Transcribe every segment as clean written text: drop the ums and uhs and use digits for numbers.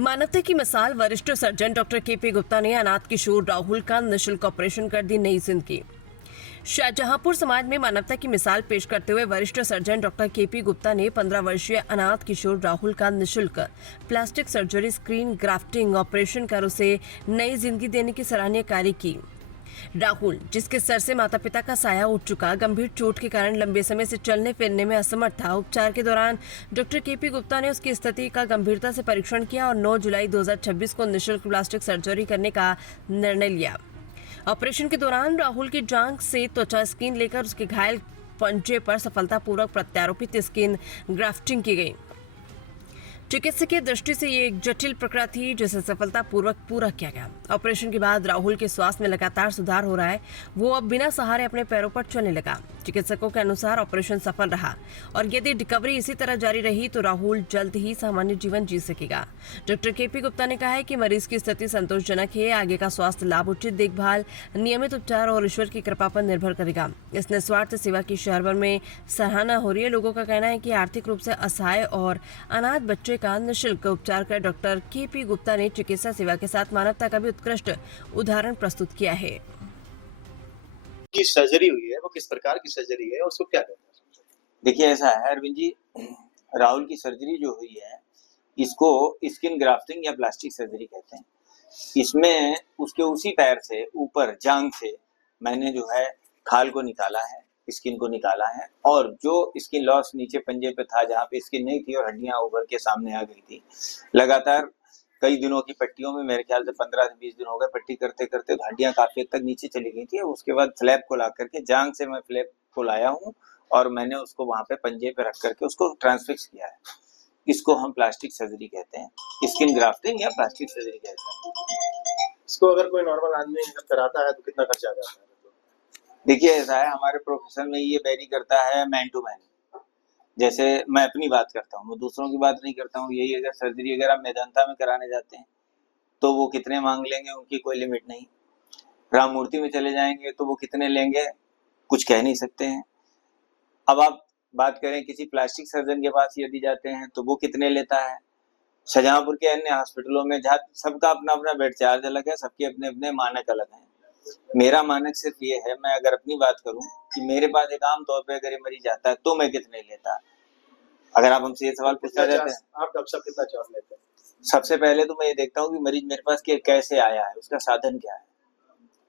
मानवता की मिसाल वरिष्ठ सर्जन डॉक्टर केपी गुप्ता ने अनाथ किशोर राहुल का निःशुल्क ऑपरेशन कर दी नई जिंदगी। शाहजहांपुर समाज में मानवता की मिसाल पेश करते हुए वरिष्ठ सर्जन डॉक्टर केपी गुप्ता ने 15 वर्षीय अनाथ किशोर राहुल का निःशुल्क plastic surgery screen grafting operation कर उसे नई जिंदगी देने की सराहनीय कार्य की। राहुल, जिसके सर से माता पिता का साया उठ चुका, गंभीर चोट के कारण लंबे समय से चलने फिरने में असमर्थ था, उपचार के दौरान डॉक्टर केपी गुप्ता ने उसकी स्थिति का गंभीरता से परीक्षण किया और 9 जुलाई 2026 को निःशुल्क प्लास्टिक सर्जरी करने का निर्णय लिया। ऑपरेशन के दौरान राहुल की जांघ से त्वचा स्किन लेकर उसके घायल पंजे पर सफलतापूर्वक प्रत्यारोपित स्किन ग्राफ्टिंग की गई। चिकित्सकीय दृष्टि से ये एक जटिल प्रक्रिया थी जिसे सफलतापूर्वक पूरा किया गया। ऑपरेशन के बाद राहुल के स्वास्थ्य में लगातार सुधार हो रहा है। वो अब बिना सहारे अपने पैरों पर चलने लगा। चिकित्सकों के अनुसार ऑपरेशन सफल रहा और यदि रिकवरी इसी तरह जारी रही तो राहुल जल्द ही सामान्य जीवन जी सकेगा। डॉक्टर केपी गुप्ता ने कहा है कि मरीज की स्थिति संतोषजनक है। आगे का स्वास्थ्य लाभ, उचित देखभाल, नियमित उपचार और ईश्वर की कृपा पर निर्भर करेगा। इस निस्वार्थ सेवा की शहर भर में सराहना हो रही है। लोगों का कहना है कि आर्थिक रूप से असहाय और अनाथ बच्चे का निःशुल्क उपचार कर डॉक्टर केपी गुप्ता ने चिकित्सा सेवा के साथ मानवता का भी उत्कृष्ट उदाहरण प्रस्तुत किया है। की सर्जरी हुई है वो किस प्रकार की सर्जरी है, उसको क्या कहते हैं? देखिए, ऐसा है अरविंद जी, राहुल की सर्जरी जो हुई है इसको स्किन ग्राफ्टिंग या प्लास्टिक सर्जरी कहते हैं। इसमें उसके उसी पैर से ऊपर जांघ से मैंने जो है खाल को निकाला है, स्किन को निकाला है, और जो स्किन लॉस नीचे पंजे पे था जहाँ पे स्किन नहीं थी और हड्डियां उभर के सामने आ गई थी, लगातार कई दिनों की पट्टियों में, मेरे ख्याल से 15 से 20 दिन हो गए पट्टी करते करते, तो हड्डियां काफी हद तक नीचे चली गई थी। उसके बाद फ्लैप को ला करके जांघ से मैं फ्लैप को लाया हूँ और मैंने उसको वहां पे पंजे पे रख करके उसको ट्रांसफिक्स किया है। इसको हम प्लास्टिक सर्जरी कहते हैं, स्किन ग्राफ्टिंग या प्लास्टिक सर्जरी कहते हैं। इसको अगर कोई नॉर्मल आदमी जब कराता है तो कितना खर्चा आ जाता है? देखिए, ऐसा है, हमारे प्रोफेशन में ये वेरी करता है मैन टू मैन। जैसे मैं अपनी बात करता हूँ, मैं दूसरों की बात नहीं करता हूँ। यही अगर सर्जरी अगर आप मेदांता में कराने जाते हैं तो वो कितने मांग लेंगे, उनकी कोई लिमिट नहीं। राम मूर्ति में चले जाएंगे तो वो कितने लेंगे, कुछ कह नहीं सकते हैं। अब आप बात करें किसी प्लास्टिक सर्जन के पास यदि जाते हैं तो वो कितने लेता है। शाहजहांपुर के अन्य हॉस्पिटलों में जहाँ सबका अपना अपना बेड चार्ज अलग है, सबके अपने अपने मानक अलग हैं। मेरा मानक सिर्फ ये है, मैं अगर अपनी बात करूं कि मेरे पास एक आम तौर पे अगर ये मरीज आता है तो मैं कितने लेता। अगर आप हमसे ये सवाल पूछना चाहते हैं, आप डॉक्टर साहब कितना चार्ज लेते हैं? सबसे पहले तो मैं ये देखता हूँ कि मरीज मेरे पास कैसे आया है, उसका साधन क्या है,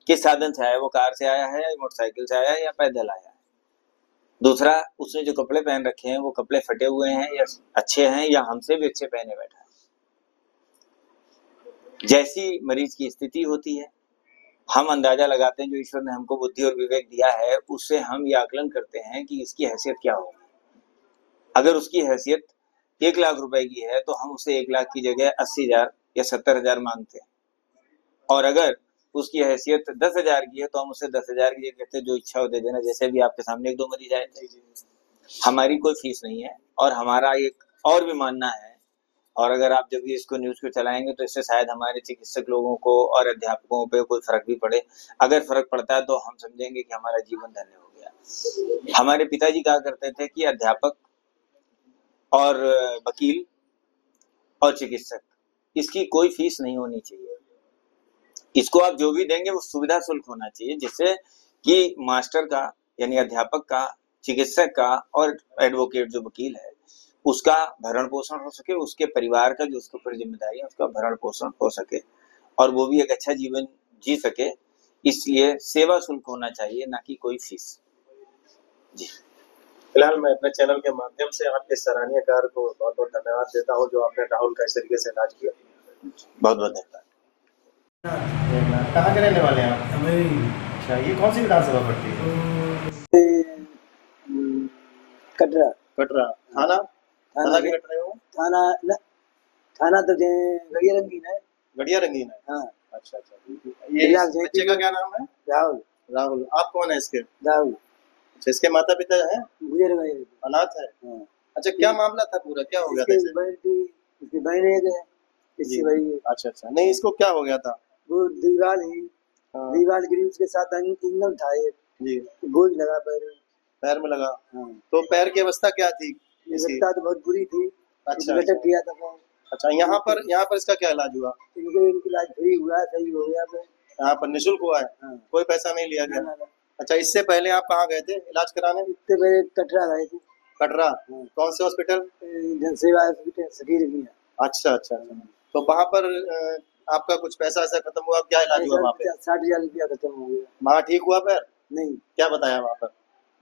किस साधन से आया है, वो कार से आया है, मोटरसाइकिल से आया है या पैदल आया है। दूसरा, उसने जो कपड़े पहन रखे हैं वो कपड़े फटे हुए हैं या अच्छे हैं या हमसे भी अच्छे पहने बैठा है। जैसी मरीज की स्थिति होती है हम अंदाजा लगाते हैं, जो ईश्वर ने हमको बुद्धि और विवेक दिया है उससे हम ये आकलन करते हैं कि इसकी हैसियत क्या होगी। अगर उसकी हैसियत 1 लाख रुपए की है तो हम उसे 1 लाख की जगह 80,000 या 70,000 मांगते हैं, और अगर उसकी हैसियत 10,000 की है तो हम उसे 10,000 की जगह कहते हैं जो इच्छा हो दे देना। जैसे भी आपके सामने 1-2 मरीज आए थे। हमारी कोई फीस नहीं है और हमारा एक और भी मानना है, और अगर आप जब भी इसको न्यूज को चलाएंगे तो इससे शायद हमारे चिकित्सक लोगों को और अध्यापकों पे कोई फर्क भी पड़े। अगर फर्क पड़ता है तो हम समझेंगे कि हमारा जीवन धन्य हो गया। हमारे पिताजी कहा करते थे कि अध्यापक और वकील और चिकित्सक, इसकी कोई फीस नहीं होनी चाहिए। इसको आप जो भी देंगे वो सुविधा शुल्क होना चाहिए, जिससे कि मास्टर का यानी अध्यापक का, चिकित्सक का और एडवोकेट जो वकील है उसका भरण पोषण हो सके, उसके परिवार का जो उसके ऊपर जिम्मेदारी है उसका भरण पोषण हो सके और वो भी एक अच्छा जीवन जी सके। इसलिए सेवा शुल्क होना चाहिए, ना कि कोई फीस। जी, फिलहाल मैं अपने चैनल के माध्यम से आपके सराहनीय कार्य को बहुत बहुत धन्यवाद देता हूँ जो आपने राहुल का इस तरीके से इलाज किया। बहुत बहुत धन्यवाद। कहाँ के रहने वाले हैं आप? अच्छा, ये कौन सी विधानसभा पड़ती है? कटरा। कटरा। थाना थाना के कट रहे हो? थाना तो गड़िया रंगीन है। गड़िया रंगीन है। हाँ। अच्छा अच्छा। ये बच्चे का क्या नाम है? राहुल। राहुल। आप कौन है इसके? राहुल। अच्छा, इसके माता पिता हैं? गुजर गए। अनाथ है? हाँ। अच्छा, क्या मामला था पूरा, क्या हो गया था इसे? इसकी बहन एक है, इससे बड़ी है। अच्छा अच्छा। नहीं, इसको क्या हो गया था? वो दीवार ही, हाँ। दीवार गिरी, उसके साथ इंजन था एक जी। बोझ लगा पैर में लगा। हाँ। तो पैर की अवस्था क्या थी इसकी? अवस्था तो बहुत बुरी थी। अच्छा। लटक गया था वो। अच्छा, यहाँ पर इसका क्या इलाज हुआ? इनके इनका इलाज फ्री हुआ, सही हो गया फिर। यहाँ पर निःशुल्क हुआ है, हाँ। कोई पैसा नहीं लिया ना गया? ना ना, अच्छा, इससे पहले आप कहाँ गए थे इलाज कराने? इससे पहले कटरा गए थे। कटरा? हाँ। कौन से हॉस्पिटल? जनसेवा हॉस्पिटल सकीर में। अच्छा अच्छा अच्छा। तो वहाँ पर आपका कुछ पैसा ऐसा खत्म हुआ, क्या इलाज हुआ वहाँ पे? 60,000 रुपया खत्म हो गया। वहाँ ठीक हुआ पैर? नहीं, क्या बताया वहाँ पर?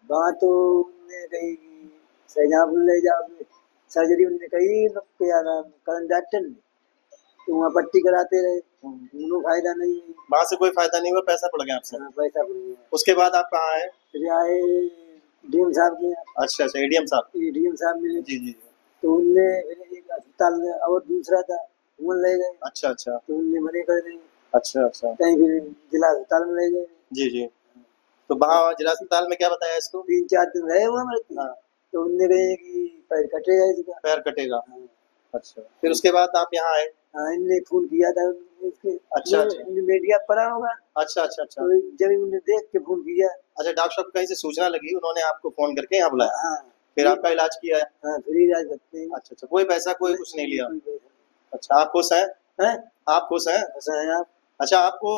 वहाँ तो उनने कही कि शाहजहाँपुर ले जाओ, सर्जरी उनने कही क्या नाम करण डॉक्टर ने, तो वहाँ पट्टी कराते रहे, उन्होंने फायदा नहीं हुई। वहाँ से कोई फायदा नहीं हुआ, पैसा पड़ गया आपसे? हाँ, पैसा पड़ गया। उसके बाद आप कहाँ आए? फिर आए डीएम साहब के यहाँ, अच्छा अच्छा, एडीएम साहब? डीएम साहब मिले, जी जी। तो उनने फिर एक अस्पताल में और दूसरा था वो ले गए, अच्छा अच्छा तो उनने मने कर दी, अच्छा अच्छा। कहीं फिर जिला अस्पताल में ले गए। जी जी। तो वहाँ जिला अस्पताल में क्या बताया इसको? 3-4 दिन रहे हुए हमारे, हाँ, तो उनने कहे कि पैर कटेगा इसका। पैर कटेगा। हाँ, अच्छा, फिर उसके बाद आप यहाँ आए? हाँ, इनने फोन किया था इसके, अच्छा, अच्छा। इनने मीडिया पढ़ा होगा, अच्छा अच्छा अच्छा। तो जब उन्होंने देख के फोन किया। अच्छा, डॉक्टर साहब को कहीं से सूचना लगी, उन्होंने आपको फोन करके यहाँ बुलाया, हाँ, फिर आपका इलाज किया है? हाँ, फ्री इलाज करते हैं। अच्छा अच्छा, कोई पैसा कोई कुछ नहीं लिया? कोई पैसा अच्छा, आप खुश हैं? हैं? आप खुश हैं? ऐसा है आप? अच्छा, आपको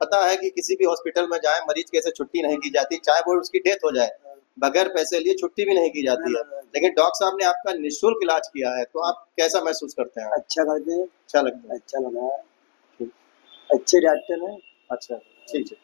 पता है कि किसी भी हॉस्पिटल में जाए मरीज की ऐसे छुट्टी नहीं की जाती, चाहे वो उसकी डेथ हो जाए, बगैर पैसे लिए छुट्टी भी नहीं की जाती है, लेकिन डॉक्टर साहब ने आपका निःशुल्क इलाज किया है, तो आप कैसा महसूस करते हैं? अच्छा करते हैं, अच्छा लगता है? अच्छा लगा, ठीक। अच्छे डॉक्टर हैं। अच्छा, ठीक है।